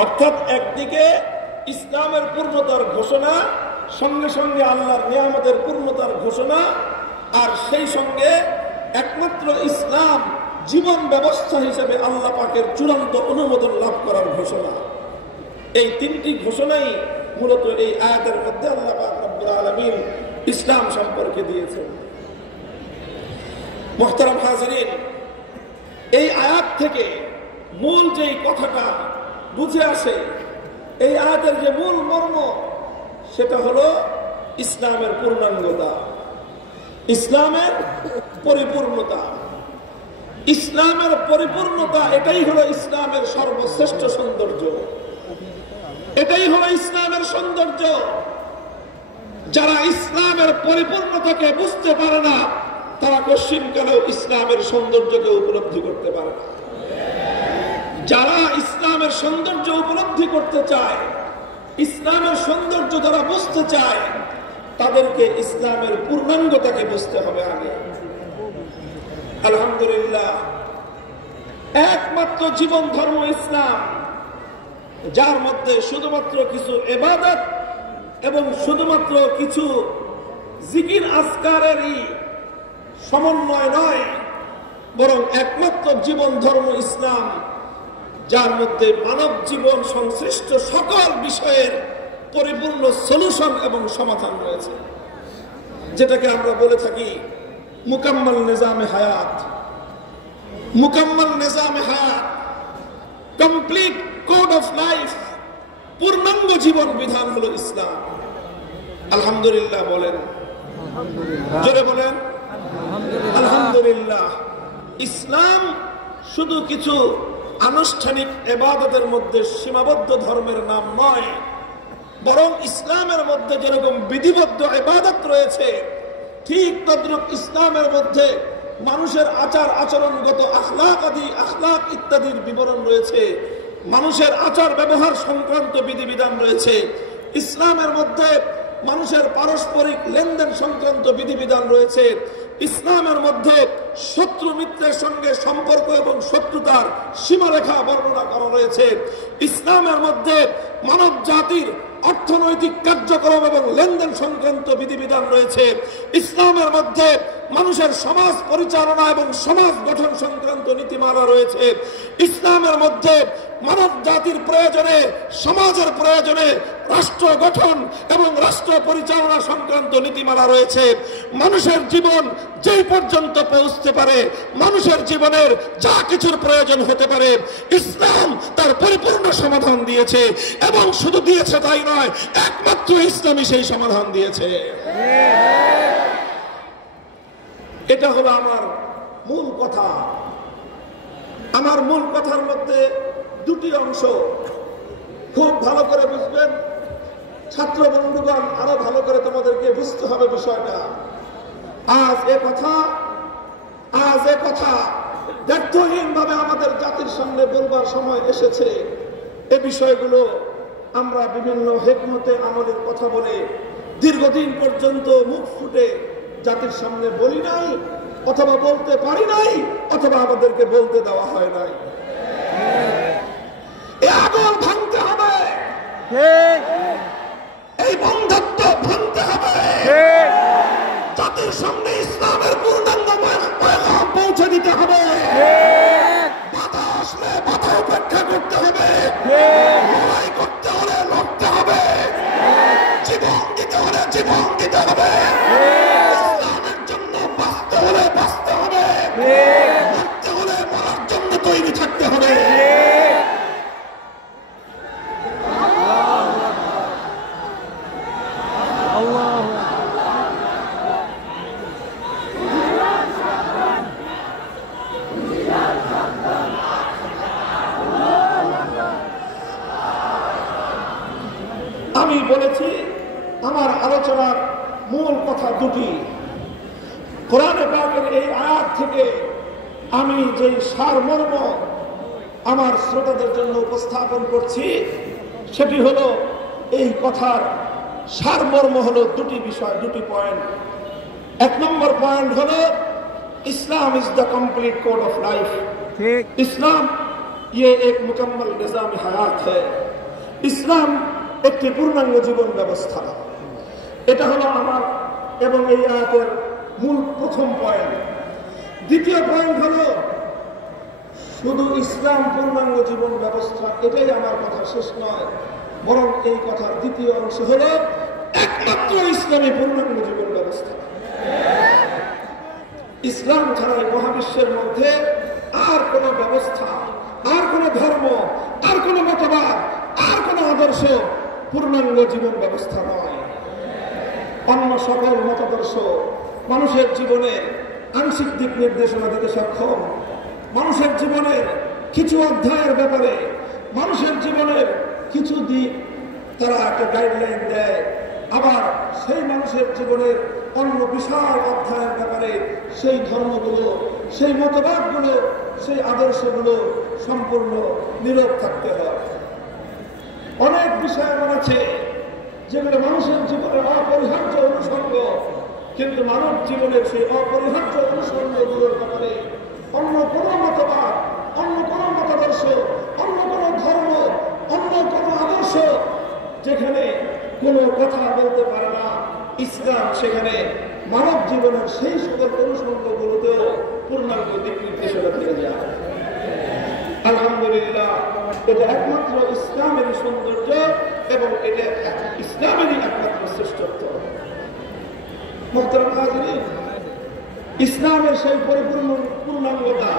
অর্থাৎ একদিকে ইসলামের পূর্ণতার ঘোষণা, সঙ্গে সঙ্গে আল্লাহর নিয়ামতের পূর্ণতার ঘোষণা, আর সেই সঙ্গে একমাত্র ইসলাম জীবন ব্যবস্থা হিসেবে আল্লাহ পাকের চূড়ান্ত অনুমোদন লাভ করার ঘোষণা। এই তিনটি ঘোষণাই মূলত এই আয়াতের মধ্যে আল্লাহ পাক রব্বুল আলামিন ইসলাম সম্পর্কে দিয়েছেন। মুহতারাম হাজিরিন, এই আয়াত থেকে মূল যেই কথাটা বুঝে আসে, এই আয়াতের যে মূল মর্ম, সেটা হলো ইসলামের পূর্ণাঙ্গতা, ইসলামের পরিপূর্ণতা। ইসলামের পরিপূর্ণতা, এটাই হলো ইসলামের সর্বশ্রেষ্ঠ সৌন্দর্য, এটাই হলো ইসলামের সৌন্দর্য। যারা ইসলামের পরিপূর্ণতাকে বুঝতে পারে না, তারা কশ্চিনকালেও ইসলামের সৌন্দর্যকে উপলব্ধি করতে পারে না। যারা ইসলামের সৌন্দর্য উপলব্ধি করতে চায়, ইসলামের সৌন্দর্য যারা বুঝতে চায়, তাদেরকে ইসলামের পূর্ণাঙ্গতাকে বুঝতে হবে আগে। আলহামদুলিল্লাহ, একমাত্র জীবন ধর্ম ইসলাম, যার মধ্যে শুধুমাত্র কিছু ইবাদত এবং শুধুমাত্র কিছু জিকির আজকারেরই সমন্বয় নয়, বরং একমাত্র জীবন ধর্ম ইসলাম, যার মধ্যে মানব জীবন সংশ্লিষ্ট সকল বিষয়ের পরিপূর্ণ সলিউশন এবং সমাধান রয়েছে, যেটাকে আমরা বলে থাকি মুকাম্মাল নিজামে হায়াত। মুকাম্মাল নিজামে হায়াত, কমপ্লিট কোড অফ লাইফ, পূর্ণাঙ্গ জীবন বিধান হলো ইসলাম। আলহামদুলিল্লাহ বলেন, জোরে বলেন আলহামদুলিল্লাহ। ইসলাম শুধু কিছু আনুষ্ঠানিক ইবাদতের মধ্যে সীমাবদ্ধ ধর্মের নাম নয়, বরং ইসলামের মধ্যে যেরকম বিধিবদ্ধ ইবাদত রয়েছে, ঠিক তদ্রুপ ইসলামের মধ্যে মানুষের আচার আচরণগত আখলাক ইত্যাদির বিবরণ রয়েছে, মানুষের আচার ব্যবহার সংক্রান্ত বিধিবিধান রয়েছে। ইসলামের মধ্যে মানুষের পারস্পরিক লেনদেন সংক্রান্ত বিধিবিধান রয়েছে। ইসলামের মধ্যে শত্রু মিত্রের সঙ্গে সম্পর্ক এবং শত্রুতার সীমারেখা বর্ণনা করা রয়েছে। ইসলামের মধ্যে মানব জাতির অর্থনৈতিক কার্যক্রম এবং লেনদেন সংক্রান্ত বিধিবিধান রয়েছে। ইসলামের মধ্যে মানুষের সমাজ পরিচালনা এবং সমাজ গঠন সংক্রান্ত নীতিমালা রয়েছে। ইসলামের মধ্যে মানব জাতির প্রয়োজনে, সমাজের প্রয়োজনে রাষ্ট্র গঠন এবং রাষ্ট্র পরিচালনা সংক্রান্ত নীতিমালা রয়েছে। মানুষের জীবন যেই পর্যন্ত পৌঁছতে পারে, মানুষের জীবনের যা কিছুর প্রয়োজন হতে পারে, ইসলাম তার পরিপূর্ণ সমাধান দিয়েছে। এবং শুধু দিয়েছে তাই নয়, একমাত্র ইসলামই সেই সমাধান দিয়েছে। এটা হলো আমার মূল কথা। আমার মূল কথার মধ্যে দুটি অংশ, খুব ভালো করে বুঝবেন। ছাত্র বন্ধুগণ, আরো ভালো করে তোমাদেরকে বুঝতে হবে বিষয়টা। আজ এ কথা ব্যর্থহীন ভাবে আমাদের জাতির সামনে বলবার সময় এসেছে। এ বিষয়গুলো আমরা বিভিন্ন হিকমতে আমলের কথা বলে দীর্ঘদিন পর্যন্ত মুখ ফুটে জাতির সামনে বলি নাই, অথবা বলতে পারি নাই, অথবা আমাদেরকে বলতে দেওয়া হয় নাই। এই আগল ভাঙতে হবে, এই বন্ধত্ব ভাঙতে হবে, জাতির সামনে ইসলামের পূর্ণাঙ্গ পয়গাম পৌঁছে দিতে হবে। বাধা আসলে বাধা উপেক্ষা করতে হবে, লড়াই করতে হলে লড়তে হবে, জীবন দিতে হলে জীবন দিতে হবে, ইসলামের জন্য বাঁচতে হলে বাঁচতে হবে, মরতে হলে মরার জন্য তৈরি থাকতে হবে। আমি বলেছি আমার আলোচনার মূল কথা দুটি। কোরআনে পাকের এই আয়াত থেকে আমি যে সারমর্ম আমার শ্রোতাদের জন্য উপস্থাপন করছি, সেটি হলো, এই কথার সারমর্ম হলো দুটি বিষয়, দুটি পয়েন্ট। এক নম্বর পয়েন্ট হলো Islam is the complete code of life. ইসলাম ये एक मुकम्मल निजाम हयात है। ইসলাম একটি পূর্ণাঙ্গ জীবন ব্যবস্থা। এটা হলো আমার এবং এই আয়াতের মূল প্রথম পয়েন্ট। দ্বিতীয় পয়েন্ট হলো শুধু ইসলাম পূর্ণাঙ্গ জীবন ব্যবস্থা, এটাই আমার কথা শেষ নয়, বরং এই কথার দ্বিতীয় অংশ হলো একমাত্র ইসলামী পূর্ণাঙ্গ জীবন ব্যবস্থা। ইসলাম ছাড়া মহাবিশ্বের মধ্যে আর কোন ব্যবস্থা, আর কোন ধর্ম, আর কোন মতবাদ, আর কোন আদর্শ পূর্ণাঙ্গ জীবন ব্যবস্থা নয়। অন্য সকল মতাদর্শ মানুষের জীবনে আংশিক দিক নির্দেশনা দিতে সক্ষম, মানুষের জীবনের কিছু অধ্যায়ের ব্যাপারে, মানুষের জীবনের কিছু দিক তারা একটা গাইডলাইন দেয়, আবার সেই মানুষের জীবনের অন্য বিশাল অধ্যায়ের ব্যাপারে সেই ধর্মগুলো, সেই মতবাদগুলো, সেই আদর্শগুলো সম্পূর্ণ নীরব থাকতে হয়। অনেক বিষয় এমন আছে যেগুলো মানুষের জীবনের অপরিহার্য অনুষঙ্গ, কিন্তু মানব জীবনের সেই অপরিহার্য অনুষঙ্গগুলোর ব্যাপারে অন্য কোন মতবাদ, অন্য কোন মতাদর্শ, অন্য কোন ধর্ম, অন্য কোন আদর্শ যেখানে কোনো কথা বলতে পারে না, ইসলাম সেখানে মানব জীবনের সেই সকল অনুষঙ্গগুলোতেও পূর্ণাঙ্গ দিক নির্দেশনা দিয়ে যায়। আলহামদুলিল্লাহ, এটা একমাত্র ইসলামেরই সৌন্দর্য এবং এটা ইসলামেরই একমাত্র শ্রেষ্ঠত্ব। মুহতারাম হাজিরিন, ইসলামের সেই পূর্ণাঙ্গতা,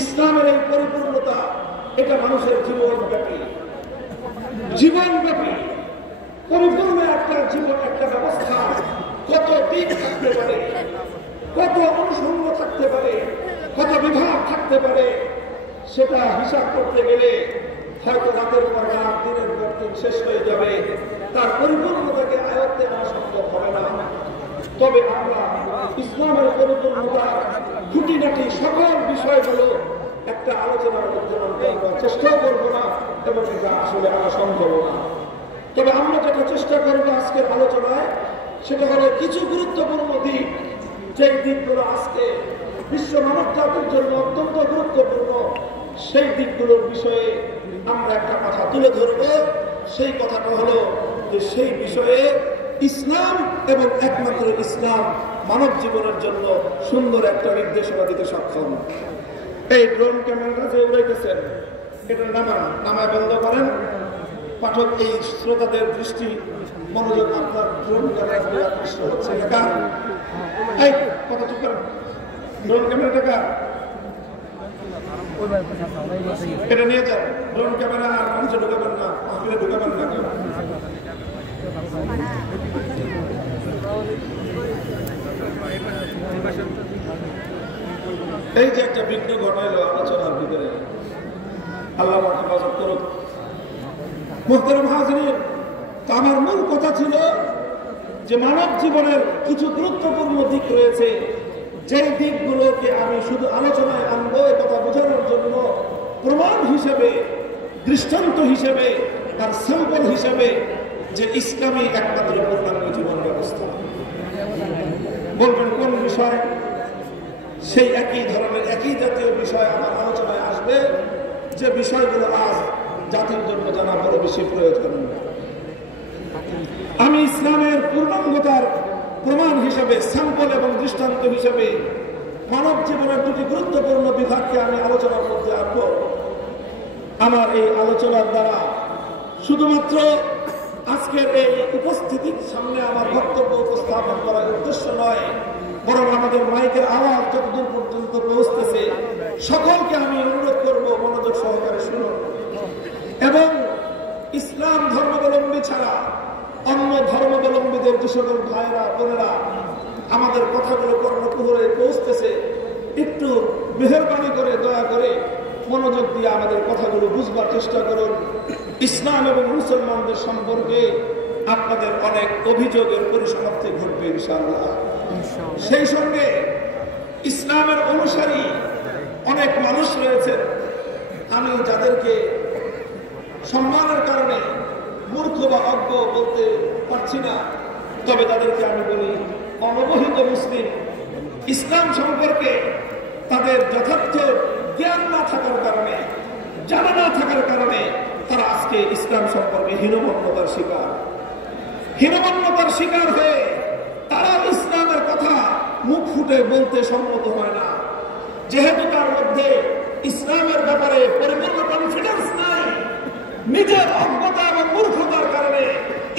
ইসলামের এই পরিপূর্ণতা, এটা মানুষের জীবনব্যাপী পরিপূর্ণ একটা জীবন, একটা ব্যবস্থা। কত দিক থাকতে পারে, কত অনুষঙ্গ থাকতে পারে, কত বিভাগ থাকতে পারে, সেটা হিসাব করতে গেলে হয়তো রাতের পর রাত, দিনের পর দিন শেষ হয়ে যাবে, তার পরিপূর্ণতাকে আয়ত্তে আনা সম্ভব হবে না। তবে আমরা ইসলামের পরিপূর্ণতা খুঁটিনাটি সকল বিষয়গুলো একটা আলোচনার মধ্যে আনবার চেষ্টা করবো না, এবং এটা আসলে আনা সম্ভব না। তবে আমরা যেটা চেষ্টা করবো আজকের আলোচনায়, সেটা হলো কিছু গুরুত্বপূর্ণ দিক, যে দিকগুলো আজকে বিশ্ব মানব জাতির জন্য অত্যন্ত গুরুত্বপূর্ণ, সেই দিকগুলোর বিষয়ে আমরা একটা কথা তুলে ধরব। সেই কথাটা হলো যে সেই বিষয়ে ইসলাম এবং একমাত্র ইসলাম মানব জীবনের জন্য সুন্দর একটা নির্দেশনা দিতে সক্ষম। এই ড্রোন ক্যামেরাটা যে উড়াইতেছেন, এটা নামায় বন্ধ করেন। পাঠক, এই শ্রোতাদের দৃষ্টি মনোযোগ আপনার ড্রোন ক্যামেরা আকৃষ্ট হচ্ছে। এই কথা চুপ করেন। ড্রোন ক্যামেরাটা কার? এটা নিয়ে যান। ড্রোন ক্যামেরা আর মানুষে ঢুকাবেন না, মাহফিলে ঢুকাবেন না কেউ। এই যে একটা বিঘ্ন ঘটাইল আলোচনার ভিতরে, আল্লাহ হেফাজত করুক। মুহতারাম হাজিরিন, আমার মূল কথা ছিল যে মানব জীবনের কিছু গুরুত্বপূর্ণ দিক রয়েছে, যে দিকগুলোকে আমি শুধু আলোচনায় আনবো এ কথা বোঝানোর জন্য, প্রমাণ হিসেবে, দৃষ্টান্ত হিসেবে, তার স্যাম্পল হিসেবে যে ইসলামী একমাত্র পূর্ণাঙ্গ জীবন ব্যবস্থা। বলবেন কোন বিষয়? সেই একই ধরনের, একই জাতীয় বিষয় আমার আলোচনায় আসবে, যে বিষয়গুলো আজ জাতির জন্য জানা বড় বেশি প্রয়োজন। আমি ইসলামের পূর্ণাঙ্গতার প্রমাণ হিসেবে, স্যাম্পল এবং দৃষ্টান্ত হিসেবে মানব জীবনের দুটি গুরুত্বপূর্ণ বিভাগকে আমি আলোচনার মধ্যে আনব। আমার এই আলোচনার দ্বারা শুধুমাত্র আজকের এই উপস্থিতির সামনে আমার বক্তব্য উপস্থাপন করার উদ্দেশ্য নয়, বরং আমাদের মাইকের আওয়াজ যতদূর পর্যন্ত পৌঁছতেছে সকলকে আমি অনুরোধ করব মনোযোগ সহকারে শুনুন, এবং ইসলাম ধর্মাবলম্বী ছাড়া অন্য ধর্মাবলম্বীদের যে সকল ভাইরা বোনেরা আমাদের কথাগুলো কর্ণকুহরে পৌঁছতেছে, একটু মেহেরবানি করে, দয়া করে মনোযোগ দিয়ে আমাদের কথাগুলো বুঝবার চেষ্টা করুন। ইসলাম এবং মুসলমানদের সম্পর্কে আপনাদের অনেক অভিযোগের পরিসমাপ্তি ঘটবে ইনশাআল্লাহ। সেই সঙ্গে ইসলামের অনুসারী অনেক মানুষ রয়েছেন, আমি যাদেরকে সম্মানের কারণে মূর্খ বা অজ্ঞ বলতে পারছি না, তবে তাদেরকে আমি বলি অনবহিত মুসলিম। ইসলাম সম্পর্কে তাদের যথার্থ জ্ঞান না থাকার কারণে জানা না থাকার কারণে তারা আজকে ইসলাম সম্পর্কে হীনমন্যতার শিকার হয়ে তারা ইসলামের কথা মুখ ফুটে বলতে সম্মত হয় না। যেহেতু তার মধ্যে ইসলামের ব্যাপারে পরিপূর্ণ কনফিডেন্স নাই, নিজের অজ্ঞতা এবং মূর্খতার কারণে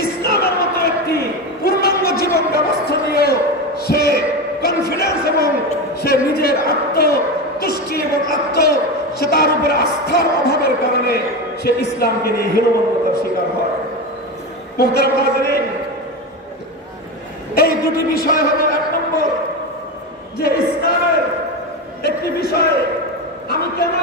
ইসলামের মতো একটি পূর্ণাঙ্গ জীবন ব্যবস্থা নিয়ে সে কনফিডেন্স এবং সে নিজের আত্মতুষ্টি এবং সে তার উপরে আস্থার অভাবের কারণে সে ইসলামকে নিয়ে হীনমন্যতার শিকার হয়। মুহতারাম হাজিরিন, এই দুটি বিষয় হলো, এক নম্বর যে ইসলামের একটি বিষয় আমি কেন